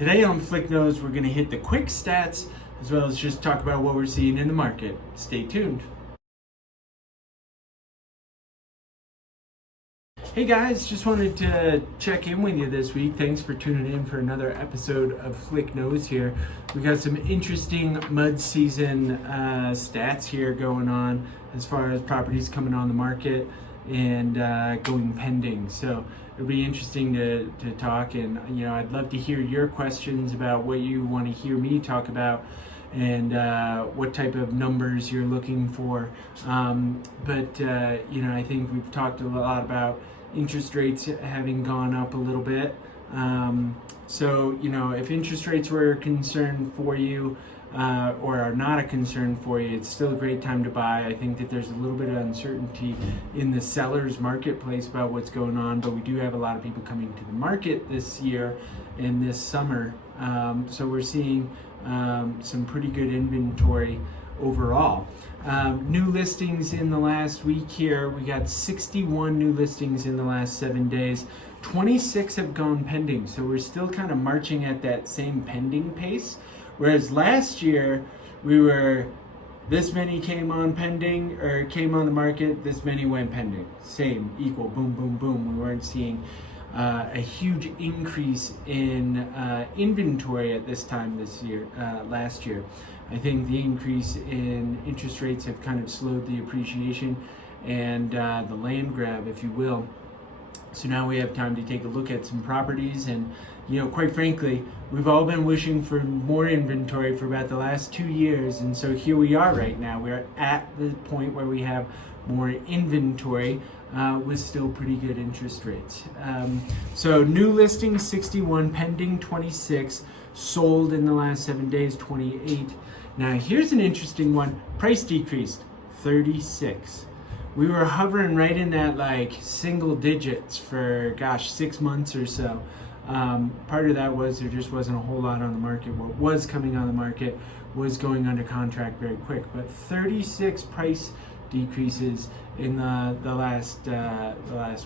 Today on Flick Knows, we're going to hit the quick stats as well as just talk about what we're seeing in the market. Stay tuned. Hey guys, just wanted to check in with you this week. Thanks for tuning in for another episode of Flick Knows here. We got some interesting mud season stats here going on as far as properties coming on the market and going pending. So it'll be interesting to talk, and I'd love to hear your questions about what you want to hear me talk about and what type of numbers you're looking for. I think we've talked a lot about interest rates having gone up a little bit. If interest rates were a concern for you or are not a concern for you, it's still a great time to buy. I think that there's a little bit of uncertainty in the seller's marketplace about what's going on, but we do have a lot of people coming to the market this year and this summer. So we're seeing some pretty good inventory overall. New listings in the last week here, we got 61 new listings in the last 7 days. 26 have gone pending, so we're still kind of marching at that same pending pace. Whereas last year, we were this many came on pending or came on the market, this many went pending. Same, equal, boom, boom, boom. We weren't seeing a huge increase in inventory at this time last year. I think the increase in interest rates have kind of slowed the appreciation and the land grab, if you will. So now we have time to take a look at some properties, and quite frankly, we've all been wishing for more inventory for about the last 2 years, and so here we are right now. We're at the point where we have more inventory with still pretty good interest rates. So new listings 61, pending 26, sold in the last 7 days 28. Now here's an interesting one. Price decreased 36. We were hovering right in that single digits for 6 months or so. Part of that was there just wasn't a whole lot on the market. What was coming on the market was going under contract very quick, but 36 price decreases in the last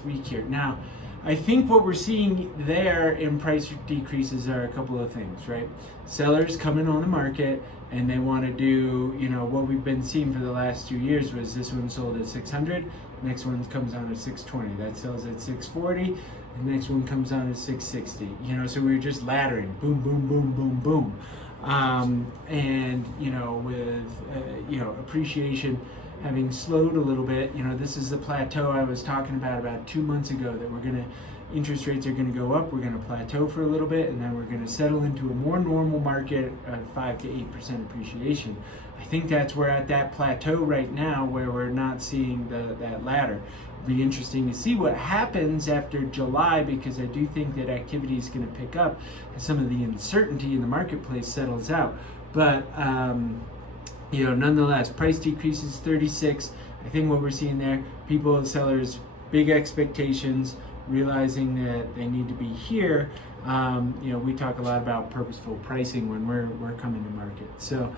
week here. Now, I think what we're seeing there in price decreases are a couple of things, right? Sellers coming on the market and they want to do, what we've been seeing for the last 2 years was this one sold at 600, next one comes on at 620, that sells at 640, the next one comes on at 660. So we're just laddering, boom, boom, boom, boom, boom. With appreciation having slowed a little bit, this is the plateau I was talking about 2 months ago, that interest rates are going to go up, we're going to plateau for a little bit, and then we're going to settle into a more normal market of 5 to 8% appreciation. I think that's we're at that plateau right now where we're not seeing that ladder. It'll be interesting to see what happens after July, because I do think that activity is going to pick up as some of the uncertainty in the marketplace settles out. But nonetheless, price decreases 36. I think what we're seeing there, sellers, big expectations, realizing that they need to be here. We talk a lot about purposeful pricing when we're coming to market. So,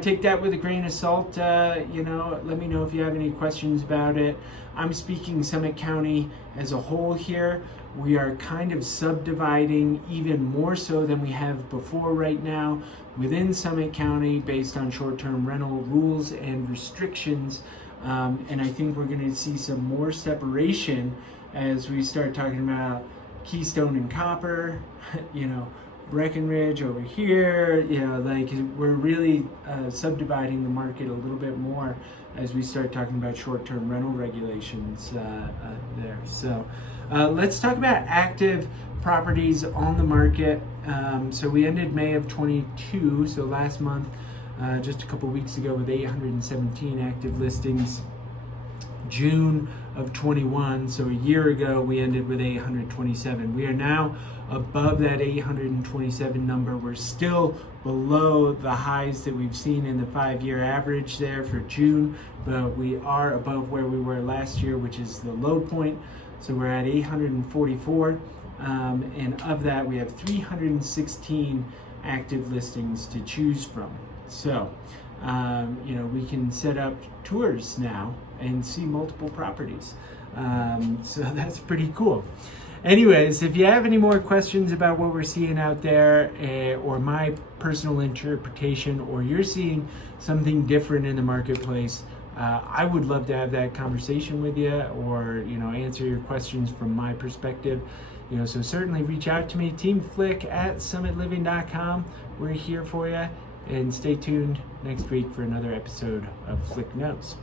take that with a grain of salt. Let me know if you have any questions about it. I'm speaking Summit County as a whole here. We are kind of subdividing even more so than we have before right now within Summit County based on short-term rental rules and restrictions. And I think we're going to see some more separation as we start talking about Keystone and Copper, Breckenridge over here, we're really subdividing the market a little bit more as we start talking about short-term rental regulations there. So let's talk about active properties on the market. So we ended May of 22, so last month, just a couple weeks ago, with 817 active listings. June of 21, so a year ago, we ended with 827. We are now above that 827 number. We're still below the highs that we've seen in the 5-year average there for June, but we are above where we were last year, which is the low point. So we're at 844, and of that, we have 316 active listings to choose from. So, we can set up tours now and see multiple properties. So that's pretty cool. Anyways, if you have any more questions about what we're seeing out there, or my personal interpretation, or you're seeing something different in the marketplace, I would love to have that conversation with you, or answer your questions from my perspective. So certainly reach out to me, teamflick@summitliving.com. We're here for you, and stay tuned next week for another episode of Flick Notes.